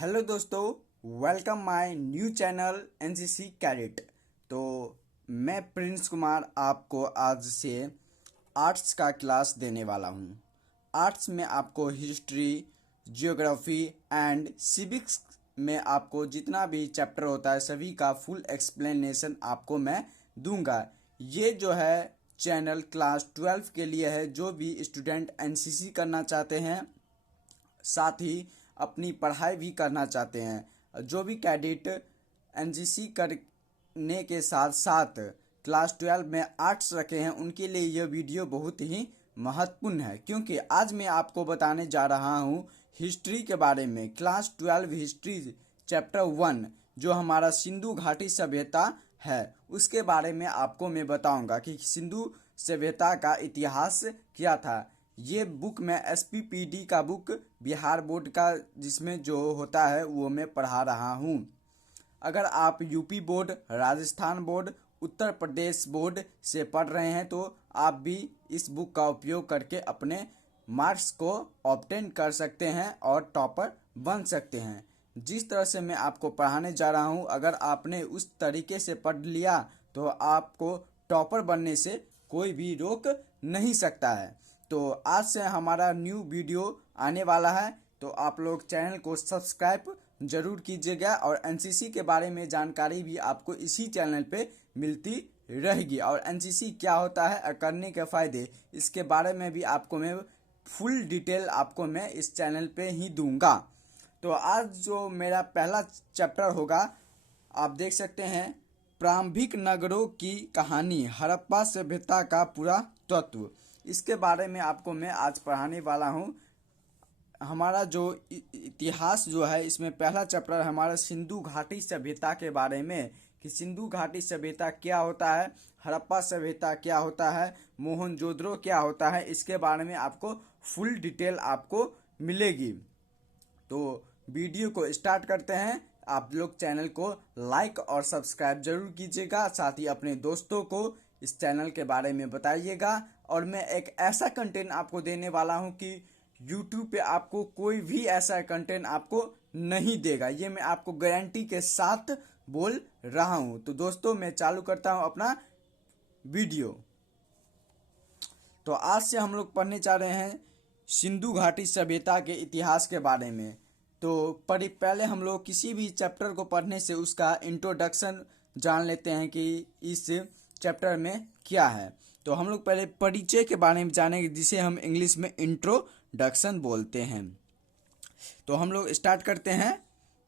Hello दोस्तों, welcome my new channel NCC cadet. तो मैं प्रिंस कुमार आपको आज से आर्ट्स का क्लास देने वाला हूँ। आर्ट्स में आपको हिस्ट्री, जियोग्राफी एंड सिविक्स में आपको जितना भी चैप्टर होता है सभी का फुल एक्सप्लेनेशन आपको मैं दूंगा। ये जो है चैनल क्लास 12 के लिए है, जो भी स्टूडेंट एनसीसी करना चाहते हैं, साथ ही अपनी पढ़ाई भी करना चाहते हैं। जो भी कैडेट एनसीसी करने के साथ साथ क्लास 12 में आर्ट्स रखे हैं, उनके लिए यह वीडियो बहुत ही महत्वपूर्ण है, क्योंकि आज मैं आपको बताने जा रहा हूँ हिस्ट्री के बारे में। क्लास 12 हिस्ट्री चैप्टर 1 जो हमारा सिंधु घाटी सभ्यता है, उसके बारे में आपको मैं बताऊंगा कि सिंधु सभ्यता का इतिहास क्या था। ये बुक मैं एसपीपीडी का बुक बिहार बोर्ड का जिसमें जो होता है वो मैं पढ़ा रहा हूँ। अगर आप UP board, Rajasthan board, Uttar Pradesh board से पढ़ रहे हैं तो आप भी इस बुक का उपयोग करके अपने मार्क्स को ऑब्टेन कर सकते हैं और टॉपर बन सकते हैं। जिस तरह से मैं आपको पढ़ाने जा रहा हूँ, अगर आपने उस तरीके से पढ़ लिया तो आपको टॉपर बनने से कोई भी रोक नहीं सकता है। तो आज से हमारा न्यू वीडियो आने वाला है, तो आप लोग चैनल को सब्सक्राइब जरूर कीजिएगा और एनसीसी के बारे में जानकारी भी आपको इसी चैनल पे मिलती रहेगी। और एनसीसी क्या होता है और करने के फ़ायदे, इसके बारे में भी आपको मैं फुल डिटेल आपको मैं इस चैनल पे ही दूंगा। तो आज जो मेरा पहला चैप्टर होगा, आप देख सकते हैं, प्रारंभिक नगरों की कहानी, हड़प्पा सभ्यता का पुरातत्व। इसके बारे में आपको मैं आज पढ़ाने वाला हूँ। हमारा जो इतिहास जो है, इसमें पहला चैप्टर हमारा सिंधु घाटी सभ्यता के बारे में, कि सिंधु घाटी सभ्यता क्या होता है, हड़प्पा सभ्यता क्या होता है, मोहनजोदड़ो क्या होता है, इसके बारे में आपको फुल डिटेल आपको मिलेगी। तो वीडियो को स्टार्ट करते हैं। आप लोग चैनल को लाइक और सब्सक्राइब जरूर कीजिएगा, साथ ही अपने दोस्तों को इस चैनल के बारे में बताइएगा। और मैं एक ऐसा कंटेंट आपको देने वाला हूं कि यूट्यूब पे आपको कोई भी ऐसा कंटेंट आपको नहीं देगा, ये मैं आपको गारंटी के साथ बोल रहा हूं। तो दोस्तों, मैं चालू करता हूं अपना वीडियो। तो आज से हम लोग पढ़ने जा रहे हैं सिंधु घाटी सभ्यता के इतिहास के बारे में। तो पहले हम लोग किसी भी चैप्टर को पढ़ने से उसका इंट्रोडक्शन जान लेते हैं कि इस चैप्टर में क्या है। तो हम लोग पहले परिचय के बारे में जानेंगे, जिसे हम इंग्लिश में इंट्रोडक्शन बोलते हैं। तो हम लोग स्टार्ट करते हैं।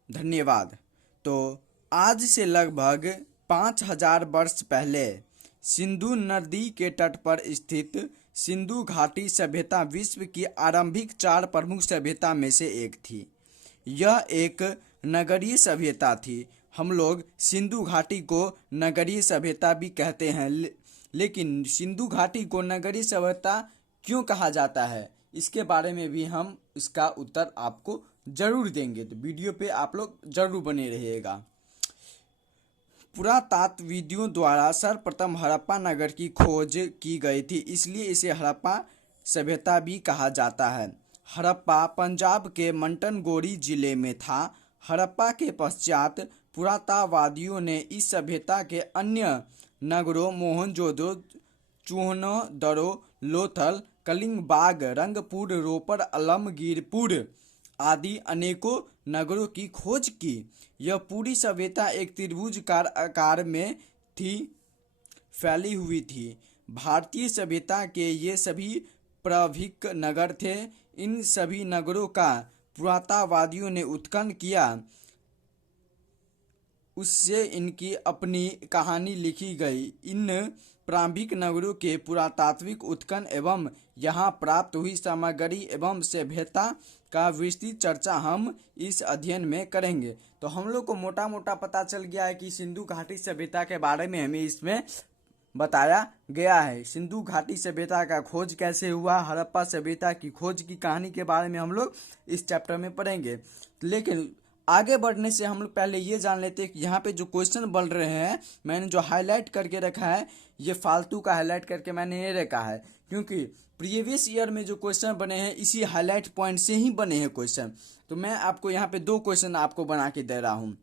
धन्यवाद। तो आज से लगभग 5000 वर्ष पहले सिंधु नदी के तट पर स्थित सिंधु घाटी सभ्यता विश्व की आरंभिक 4 प्रमुख सभ्यता में से एक थी। यह एक नगरीय सभ्यता थी। हम लोग सिंधु घाटी को नगरीय सभ्यता भी कहते हैं, लेकिन सिंधु घाटी को नगरीय सभ्यता क्यों कहा जाता है, इसके बारे में भी हम इसका उत्तर आपको जरूर देंगे। तो वीडियो पे आप लोग जरूर बने रहिएगा। पुरातात्वविदों द्वारा सर्वप्रथम हड़प्पा नगर की खोज की गई थी, इसलिए इसे हड़प्पा सभ्यता भी कहा जाता है। हड़प्पा पंजाब के मंटनगोरी जिले में था। हड़प्पा के पश्चात पुरातात्ववादियों ने इस सभ्यता के अन्य नगरों मोहनजोदड़ो, चूहनदरो, लोथल, कलिंगबाग, रंगपुर, रोपड़, आलमगीरपुर आदि अनेकों नगरों की खोज की। यह पूरी सभ्यता एक त्रिभुजाकार आकार में थी, फैली हुई थी। भारतीय सभ्यता के ये सभी प्रारंभिक नगर थे। इन सभी नगरों का पुरातात्ववादियों ने उत्खनन किया, उससे इनकी अपनी कहानी लिखी गई। इन प्रारंभिक नगरों के पुरातात्विक उत्खनन एवं यहाँ प्राप्त हुई सामग्री एवं सभ्यता का विस्तृत चर्चा हम इस अध्ययन में करेंगे। तो हम लोग को मोटा मोटा पता चल गया है कि सिंधु घाटी सभ्यता के बारे में हमें इसमें बताया गया है। सिंधु घाटी सभ्यता का खोज कैसे हुआ, हड़प्पा सभ्यता की खोज की कहानी के बारे में हम लोग इस चैप्टर में पढ़ेंगे। लेकिन आगे बढ़ने से हम लोग पहले ये जान लेते हैं कि यहाँ पे जो क्वेश्चन बन रहे हैं, मैंने जो हाईलाइट करके रखा है ये फालतू का हाईलाइट करके मैंने ये रखा है, क्योंकि प्रीवियस ईयर में जो क्वेश्चन बने हैं इसी हाईलाइट पॉइंट से ही बने हैं क्वेश्चन। तो मैं आपको यहाँ पे 2 क्वेश्चन आपको बना के दे रहा हूँ।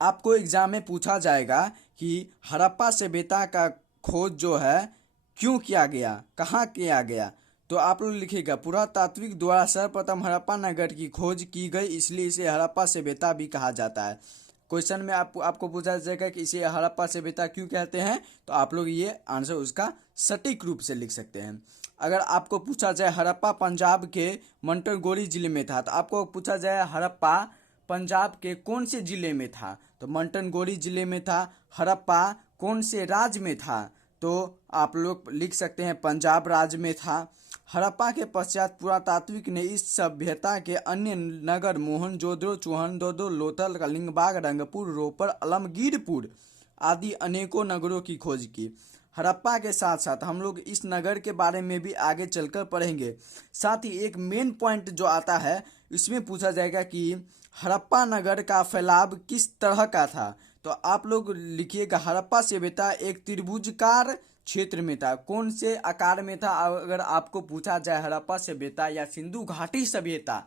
आपको एग्जाम में पूछा जाएगा कि हड़प्पा सभ्यता का खोज जो है क्यों किया गया, कहाँ किया गया। तो आप लोग लिखिएगा पुरातात्विक द्वारा सर्वप्रथम हड़प्पा नगर की खोज की गई, इसलिए इसे हड़प्पा सभ्यता भी कहा जाता है। क्वेश्चन में आपको पूछा जाएगा कि इसे हड़प्पा सभ्यता क्यों कहते हैं, तो आप लोग ये आंसर उसका सटीक रूप से लिख सकते हैं। अगर आपको पूछा जाए हड़प्पा पंजाब के मंटरगोरी जिले में था, तो आपको पूछा जाए हड़प्पा पंजाब के कौन से जिले में था, तो मंटनगोरी जिले में था। हड़प्पा कौन से राज्य में था, तो आप लोग लिख सकते हैं पंजाब राज्य में था। हड़प्पा के पश्चात पुरातात्विक ने इस सभ्यता के अन्य नगर मोहनजोदड़ो, चूहनदोदो, लोथल, कलिंगबाग, रंगपुर, रोपर, आलमगीरपुर आदि अनेकों नगरों की खोज की। हड़प्पा के साथ साथ हम लोग इस नगर के बारे में भी आगे चलकर पढ़ेंगे। साथ ही एक मेन पॉइंट जो आता है इसमें पूछा जाएगा कि हड़प्पा नगर का फैलाव किस तरह का था, तो आप लोग लिखिएगा हड़प्पा सभ्यता एक त्रिभुजाकार क्षेत्र में था। कौन से आकार में था, अगर आपको पूछा जाए हड़प्पा सभ्यता या सिंधु घाटी सभ्यता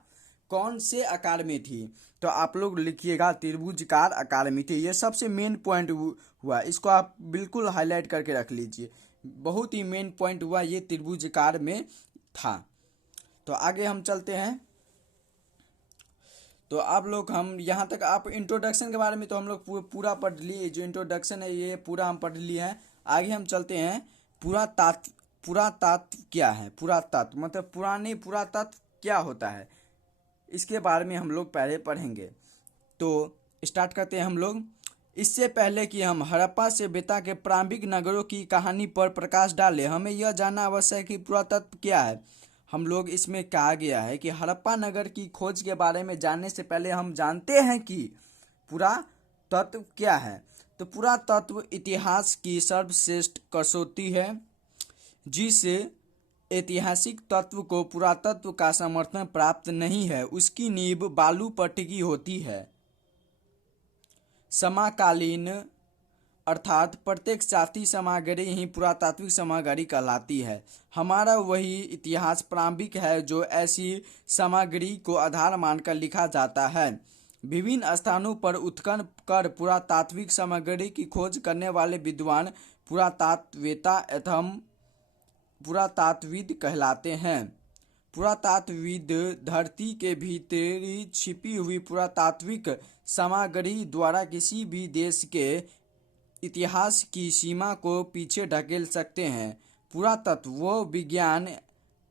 कौन से आकार में थी, तो आप लोग लिखिएगा त्रिभुजाकार आकार में थी। ये सबसे मेन पॉइंट हुआ, इसको आप बिल्कुल हाईलाइट करके रख लीजिए। बहुत ही मेन पॉइंट हुआ, ये त्रिभुजाकार में था। तो आगे हम चलते हैं। तो आप लोग हम यहाँ तक आप इंट्रोडक्शन के बारे में तो हम लोग पूरा पढ़ लिए, जो इंट्रोडक्शन है ये पूरा हम पढ़ लिए हैं। आगे हम चलते हैं पुरातत्व क्या है। पुरातत्व मतलब पुरातत्व क्या होता है, इसके बारे में हम लोग पहले पढ़ेंगे। तो स्टार्ट करते हैं हम लोग। इससे पहले कि हम हड़प्पा सभ्यता के प्रारंभिक नगरों की कहानी पर प्रकाश डालें, हमें यह जानना आवश्यक है कि पुरातत्व क्या है। हम लोग इसमें कहा गया है कि हड़प्पा नगर की खोज के बारे में जानने से पहले हम जानते हैं कि पुरातत्व क्या है। तो पुरातत्व इतिहास की सर्वश्रेष्ठ कसौटी है, जिसे ऐतिहासिक तत्व को पुरातत्व का समर्थन प्राप्त नहीं है। उसकी नींव बालू पर टिकी होती है। समकालीन अर्थात प्रत्येक जाति सामग्री ही पुरातात्विक सामग्री कहलाती है। हमारा वही इतिहास प्रारंभिक है जो ऐसी सामग्री को आधार मानकर लिखा जाता है। विभिन्न स्थानों पर उत्खनन कर पुरातात्विक सामग्री की खोज करने वाले विद्वान पुरातात्ववेत्ता एवं पुरातात्वविद कहलाते हैं। पुरातात्वविद धरती के भीतर छिपी हुई पुरातात्विक सामग्री द्वारा किसी भी देश के इतिहास की सीमा को पीछे ढकेल सकते हैं। पुरातत्व वो विज्ञान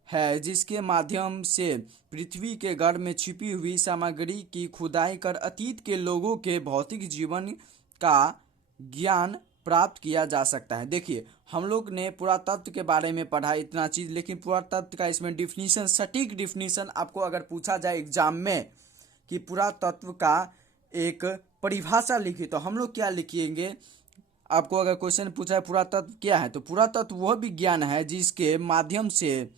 है जिसके माध्यम से पृथ्वी के गर्भ में छिपी हुई सामग्री की खुदाई कर अतीत के लोगों के भौतिक जीवन का ज्ञान प्राप्त किया जा सकता है। देखिए, हम लोग ने पुरातत्व के बारे में पढ़ा इतना चीज़, लेकिन पुरातत्व का इसमें डिफिनीशन, सटीक डिफिनीशन आपको अगर पूछा जाए एग्जाम में कि पुरातत्व का एक परिभाषा लिखिए, तो हम लोग क्या लिखेंगे। आपको अगर क्वेश्चन पूछा है पुरातत्व क्या है, तो पुरातत्व वह विज्ञान है जिसके माध्यम से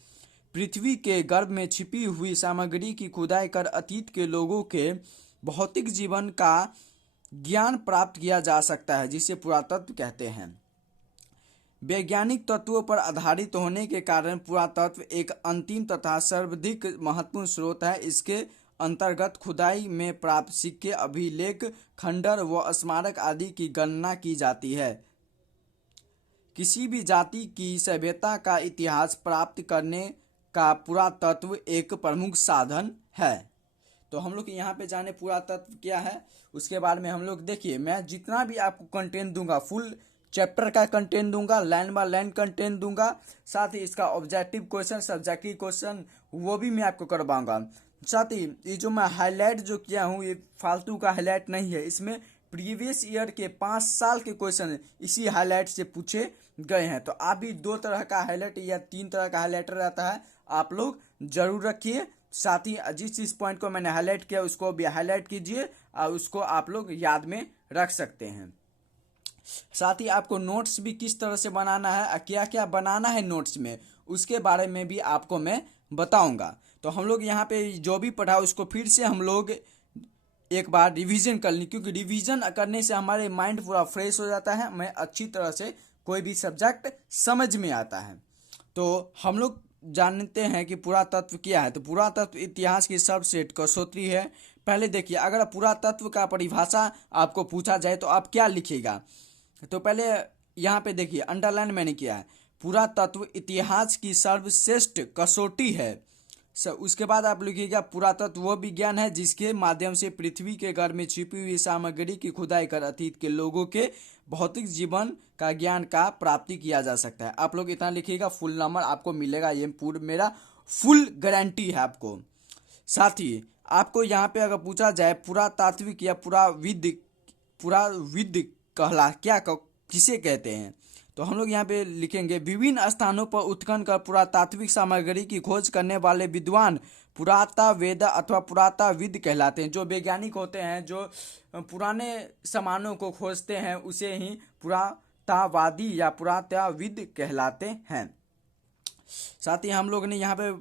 पृथ्वी के गर्भ में छिपी हुई सामग्री की खुदाई कर अतीत के लोगों के भौतिक जीवन का ज्ञान प्राप्त किया जा सकता है, जिसे पुरातत्व कहते हैं। वैज्ञानिक तत्वों पर आधारित होने के कारण पुरातत्व एक अंतिम तथा सर्वाधिक महत्वपूर्ण स्रोत है। इसके अंतर्गत खुदाई में प्राप्त सिक्के, अभिलेख, खंडर व स्मारक आदि की गणना की जाती है। किसी भी जाति की सभ्यता का इतिहास प्राप्त करने का पुरातत्व एक प्रमुख साधन है। तो हम लोग यहाँ पे जाने पुरातत्व क्या है उसके बारे में हम लोग देखिए। मैं जितना भी आपको कंटेंट दूंगा, फुल चैप्टर का कंटेंट दूंगा, लाइन बाय लाइन कंटेंट दूंगा, साथ ही इसका ऑब्जेक्टिव क्वेश्चन, सब्जेक्टिव क्वेश्चन वो भी मैं आपको करवाऊंगा। साथ ही ये जो मैं हाईलाइट जो किया हूँ ये फालतू का हाईलाइट नहीं है, इसमें प्रीवियस ईयर के 5 साल के क्वेश्चन इसी हाईलाइट से पूछे गए हैं। तो आप भी 2 तरह का हाईलाइट या 3 तरह का हाईलाइटर रहता है, आप लोग जरूर रखिए। साथ ही जिस पॉइंट को मैंने हाईलाइट किया उसको भी हाईलाइट कीजिए और उसको आप लोग याद में रख सकते हैं। साथ ही आपको नोट्स भी किस तरह से बनाना है, क्या क्या बनाना है नोट्स में, उसके बारे में भी आपको मैं बताऊंगा। तो हम लोग यहाँ पे जो भी पढ़ा उसको फिर से हम लोग एक बार रिवीजन कर ली, क्योंकि रिवीजन करने से हमारे माइंड पूरा फ्रेश हो जाता है, हमें अच्छी तरह से कोई भी सब्जेक्ट समझ में आता है। तो हम लोग जानते हैं कि पुरातत्व क्या है। तो पुरातत्व इतिहास की सबसेट कसौटी है। पहले देखिए, अगर पुरातत्व का परिभाषा आपको पूछा जाए तो आप क्या लिखिएगा। तो पहले यहाँ पे देखिए, अंडरलाइन मैंने किया है, पुरातत्व इतिहास की सर्वश्रेष्ठ कसौटी है। उसके बाद आप लिखिएगा, पुरातत्व वो विज्ञान है जिसके माध्यम से पृथ्वी के घर में छिपी हुई सामग्री की खुदाई कर अतीत के लोगों के भौतिक जीवन का ज्ञान का प्राप्ति किया जा सकता है। आप लोग इतना लिखिएगा, फुल नंबर आपको मिलेगा, ये पूरा मेरा फुल गारंटी है आपको। साथ ही आपको यहाँ पे अगर पूछा जाए पुरातात्विक या पुराविद किसे कहते हैं, तो हम लोग यहाँ पे लिखेंगे, विभिन्न स्थानों पर उत्खनन कर पुरातात्विक सामग्री की खोज करने वाले विद्वान पुरातात्ववेत्ता अथवा पुरातात्विद कहलाते हैं। जो वैज्ञानिक होते हैं, जो पुराने सामानों को खोजते हैं, उसे ही पुरातात्ववादी या पुरातात्विद कहलाते हैं। साथ ही हम लोग ने यहाँ पे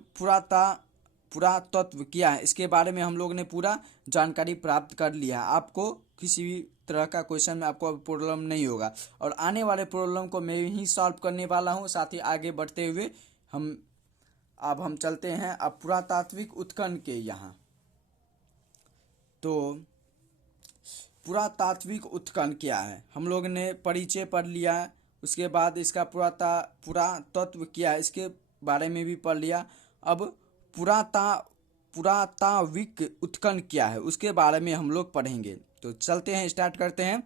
पुरातत्व किया है, इसके बारे में हम लोग ने पूरा जानकारी प्राप्त कर लिया। आपको किसी भी तरह का क्वेश्चन में आपको प्रॉब्लम नहीं होगा, और आने वाले प्रॉब्लम को मैं ही सॉल्व करने वाला हूँ। साथ ही आगे बढ़ते हुए हम चलते हैं अब पुरातात्विक उत्खनन के यहाँ। तो पुरातात्विक उत्खनन क्या है, हम लोग ने परिचय पढ़ लिया है। उसके बाद इसका पुरातत्व क्या है, इसके बारे में भी पढ़ लिया। अब पुरातात्विक उत्खनन क्या है, उसके बारे में हम लोग पढ़ेंगे। तो चलते हैं, स्टार्ट करते हैं।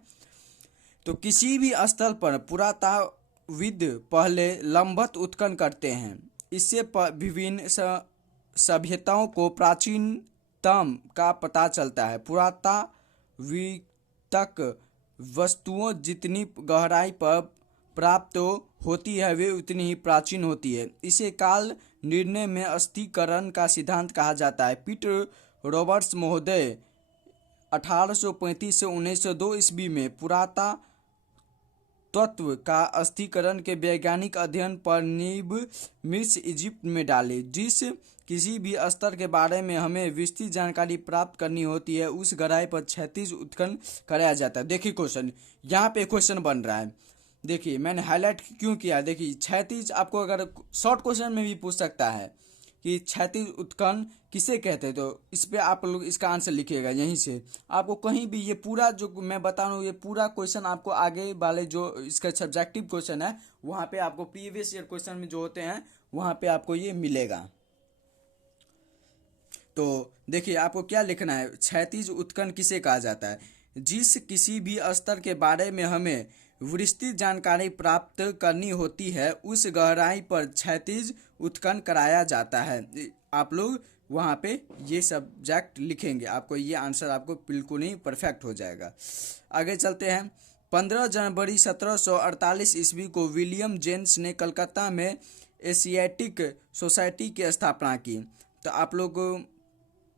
तो किसी भी स्थल पर पुरातात्वविद पहले लंबवत उत्खनन करते हैं। इससे विभिन्न सभ्यताओं को प्राचीनतम का पता चलता है। पुरातात्विक वस्तुओं जितनी गहराई पर प्राप्त होती है वे उतनी ही प्राचीन होती है। इसे काल निर्णय में अस्थिकरण का सिद्धांत कहा जाता है। पीटर रॉबर्ट्स महोदय 1835 से 1902 ईस्वी में पुरातत्व का अस्थिकरण के वैज्ञानिक अध्ययन पर नींव मिस्र इजिप्ट में डाले। जिस किसी भी स्तर के बारे में हमें विस्तृत जानकारी प्राप्त करनी होती है, उस गहराई पर क्षैतिज उत्खनन कराया जाता है। देखिए क्वेश्चन, यहाँ पे क्वेश्चन बन रहा है, देखिए मैंने हाईलाइट क्यों किया। देखिए क्षैतिज आपको अगर शॉर्ट क्वेश्चन में भी पूछ सकता है कि क्षैतिज उत्खनन किसे कहते हैं, तो इस पे आप लोग इसका आंसर लिखिएगा। यहीं से आपको कहीं भी ये पूरा जो मैं बता रहा हूँ, ये पूरा क्वेश्चन आपको आगे वाले जो इसका सब्जेक्टिव क्वेश्चन है, वहाँ पे आपको प्रीवियस ईयर क्वेश्चन में जो होते हैं वहाँ पे आपको ये मिलेगा। तो देखिए आपको क्या लिखना है, क्षैतिज उत्खनन किसे कहा जाता है, जिस किसी भी स्तर के बारे में हमें विस्तृत जानकारी प्राप्त करनी होती है, उस गहराई पर क्षैतिज उत्खनन कराया जाता है। आप लोग वहाँ पे ये सब्जेक्ट लिखेंगे, आपको ये आंसर आपको बिल्कुल ही परफेक्ट हो जाएगा। आगे चलते हैं। 15 जनवरी 1748 ईस्वी को विलियम जेम्स ने कलकत्ता में एशियाटिक सोसाइटी की स्थापना की। तो आप लोग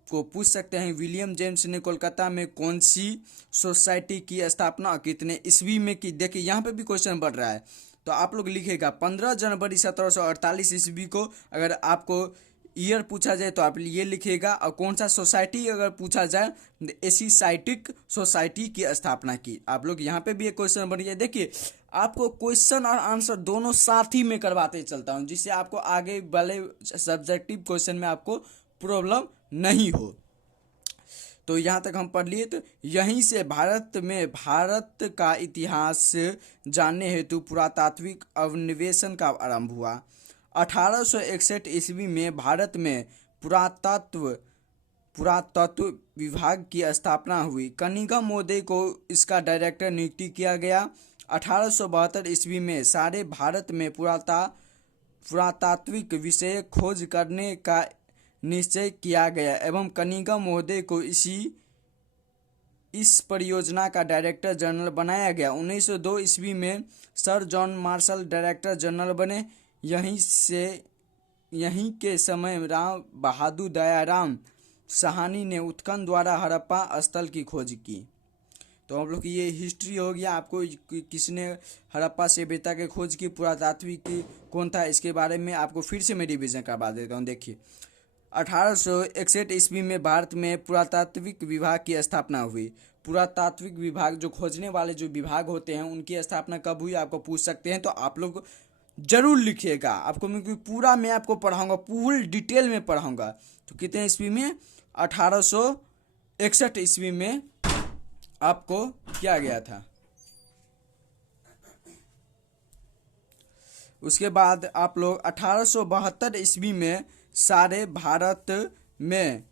को पूछ सकते हैं, विलियम जेम्स ने कोलकाता में कौन सी सोसाइटी की स्थापना कितने ईस्वी में की। देखिए यहाँ पे भी क्वेश्चन बढ़ रहा है, तो आप लोग लिखेगा 15 जनवरी 1748 ईस्वी को। अगर आपको ईयर पूछा जाए तो आप ये लिखेगा, और कौन सा सोसाइटी अगर पूछा जाए, एशियाटिक सोसाइटी की स्थापना की। आप लोग यहाँ पे भी एक क्वेश्चन बन गया। देखिए आपको क्वेश्चन और आंसर दोनों साथ ही में करवाते चलता हूँ, जिससे आपको आगे वाले सब्जेक्टिव क्वेश्चन में आपको प्रॉब्लम नहीं हो। तो यहाँ तक हम पढ़ लिए। तो यहीं से भारत का इतिहास जानने हेतु पुरातात्विक अन्वेषण का आरंभ हुआ। 1861 ईस्वी में भारत में पुरातत्व विभाग की स्थापना हुई। कनिंघम महोदय को इसका डायरेक्टर नियुक्त किया गया। 1872 ईस्वी में सारे भारत में पुरातात्विक विषय खोज करने का निश्चय किया गया एवं कनिंघम महोदय को इस परियोजना का डायरेक्टर जनरल बनाया गया। 1902 ईस्वी में sir John Marshall director general बने। यहीं के समय राम बहादुर दयाराम साहनी ने उत्खनन द्वारा हड़प्पा स्थल की खोज की। तो हम लोग की ये हिस्ट्री हो गया। आपको किसने हड़प्पा सभ्यता की खोज की, पुरातात्विक कौन था, इसके बारे में आपको फिर से मैं रिवीजन करवा देता हूँ। देखिए 1861 ईस्वी में भारत में पुरातात्विक विभाग की स्थापना हुई। पुरातात्विक विभाग जो खोजने वाले जो विभाग होते हैं उनकी स्थापना कब हुई आपको पूछ सकते हैं, तो आप लोग जरूर लिखिएगा। आपको मैं पूरा मैं आपको पढ़ाऊंगा, फुल डिटेल में पढ़ाऊंगा। तो कितने ईस्वी में? 1861 ईस्वी में आपको किया गया था। उसके बाद आप लोग 1872 ईस्वी में सारे भारत में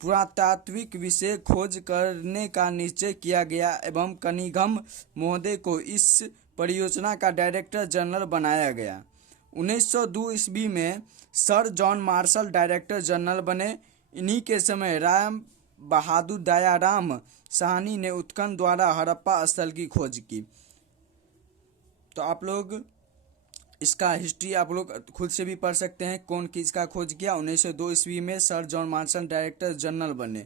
पुरातात्विक विषय खोज करने का निश्चय किया गया एवं कनिंघम महोदय को इस परियोजना का डायरेक्टर जनरल बनाया गया। 1902 ईस्वी में sir John Marshall director general बने। इन्हीं के समय राम बहादुर दयाराम साहनी ने उत्खनन द्वारा हड़प्पा स्थल की खोज की। तो आप लोग इसका हिस्ट्री आप लोग खुद से भी पढ़ सकते हैं, कौन किसका खोज किया। 1902 ईस्वी में sir John Marshall director general बने।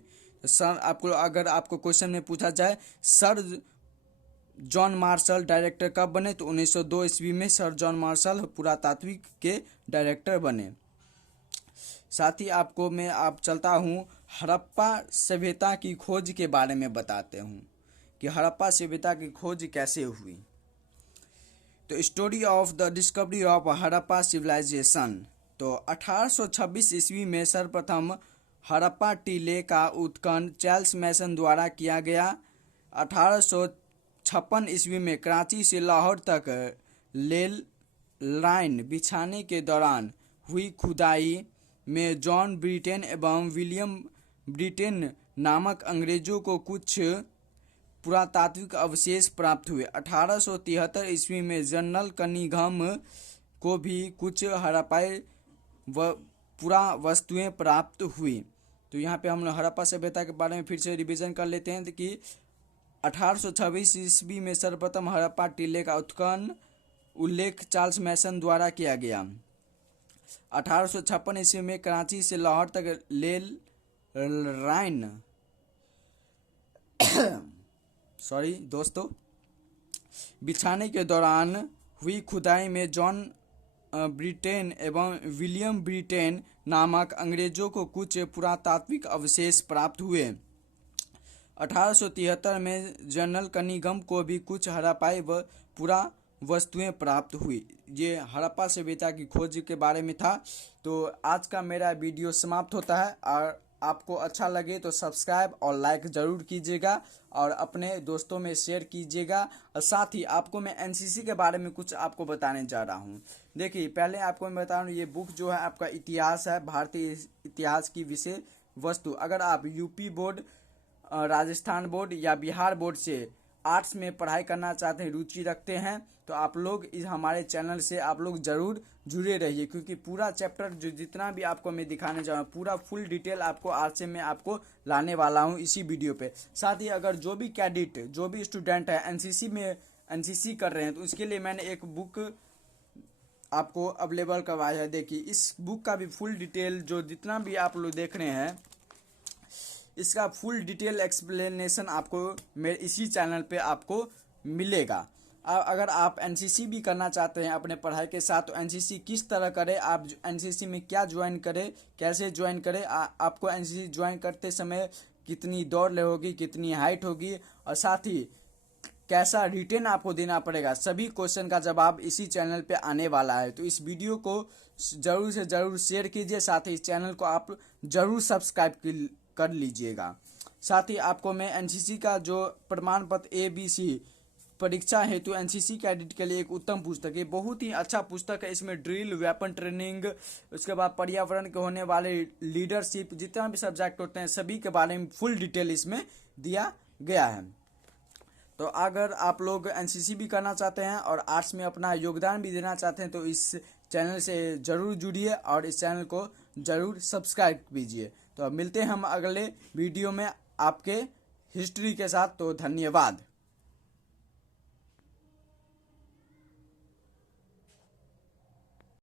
तो सर आपको अगर आपको क्वेश्चन में पूछा जाए सर जॉन मार्शल डायरेक्टर कब बने, तो 1902 ईस्वी में सर जॉन मार्शल पुरातात्विक के डायरेक्टर बने। साथ ही आपको मैं आप चलता हूँ हड़प्पा सभ्यता की खोज के बारे में बताते हूँ कि हड़प्पा सभ्यता की खोज कैसे हुई। तो story of the discovery of Harappa civilisation. तो 1826 ईस्वी में सर्वप्रथम हड़प्पा टीले का उत्खनन चार्ल्स मैसन द्वारा किया गया। 1856 ईस्वी में कराची से लाहौर तक रेल लाइन बिछाने के दौरान हुई खुदाई में जॉन ब्रिटेन एवं विलियम ब्रिटेन नामक अंग्रेजों को कुछ पुरातात्विक अवशेष प्राप्त हुए। 1873 ईस्वी में जनरल कनिंघम को भी कुछ हड़प्पाई पुरा वस्तुएं प्राप्त हुई। तो यहाँ पे हम लोग हड़प्पा सभ्यता के बारे में फिर से रिवीजन कर लेते हैं कि 1826 ईस्वी में सर्वप्रथम हड़प्पा टीले का उत्खनन उल्लेख चार्ल्स मैसन द्वारा किया गया। 1856 ईस्वी में कराची से लाहौर तक रेल लाइन बिछाने के दौरान हुई खुदाई में जॉन ब्रिटेन एवं विलियम ब्रिटेन नामक अंग्रेजों को कुछ पुरातात्विक अवशेष प्राप्त हुए। 1873 में जनरल कनिंघम को भी कुछ हड़प्पाई व पुरा वस्तुएं प्राप्त हुई। ये हड़प्पा सभ्यता की खोज के बारे में था। तो आज का मेरा वीडियो समाप्त होता है, और आपको अच्छा लगे तो सब्सक्राइब और लाइक ज़रूर कीजिएगा और अपने दोस्तों में शेयर कीजिएगा। और साथ ही आपको मैं एनसीसी के बारे में कुछ आपको बताने जा रहा हूँ। देखिए, पहले आपको मैं बता रहा हूँ, ये बुक जो है आपका इतिहास है, भारतीय इतिहास की विषय वस्तु। अगर आप यूपी बोर्ड, राजस्थान बोर्ड या बिहार बोर्ड से आर्ट्स में पढ़ाई करना चाहते हैं, रुचि रखते हैं, तो आप लोग इस हमारे चैनल से आप लोग ज़रूर जुड़े रहिए, क्योंकि पूरा चैप्टर जो जितना भी आपको मैं दिखाने जा रहा हूँ पूरा फुल डिटेल आपको आज से मैं आपको लाने वाला हूँ इसी वीडियो पे। साथ ही अगर जो भी कैडेट जो भी स्टूडेंट है एनसीसी कर रहे हैं, तो उसके लिए मैंने एक बुक आपको अवेलेबल करवाया है। देखिए, इस बुक का भी फुल डिटेल जो जितना भी आप लोग देख रहे हैं, इसका फुल डिटेल एक्सप्लेनेशन आपको मेरे इसी चैनल पे आपको मिलेगा। अगर आप एनसीसी भी करना चाहते हैं अपने पढ़ाई के साथ, तो एनसीसी किस तरह करें, आप एनसीसी में क्या ज्वाइन करें, कैसे ज्वाइन करें, आपको एनसीसी ज्वाइन करते समय कितनी दौड़ होगी, कितनी हाइट होगी, और साथ ही कैसा रिटेन आपको देना पड़ेगा, सभी क्वेश्चन का जवाब इसी चैनल पे आने वाला है। तो इस वीडियो को ज़रूर से ज़रूर शेयर कीजिए, साथ ही इस चैनल को आप ज़रूर सब्सक्राइब कर लीजिएगा। साथ ही आपको मैं एनसीसी का जो प्रमाण पत्र ABC परीक्षा हेतु एनसीसी कैडेट के लिए एक उत्तम पुस्तक है, बहुत ही अच्छा पुस्तक है। इसमें ड्रिल, वेपन ट्रेनिंग, उसके बाद पर्यावरण के होने वाले लीडरशिप, जितना भी सब्जेक्ट होते हैं सभी के बारे में फुल डिटेल इसमें दिया गया है। तो अगर आप लोग एनसीसी भी करना चाहते हैं और आर्ट्स में अपना योगदान भी देना चाहते हैं, तो इस चैनल से ज़रूर जुड़िए और इस चैनल को ज़रूर सब्सक्राइब कीजिए। तो अब मिलते हैं हम अगले वीडियो में आपके हिस्ट्री के साथ। तो धन्यवाद।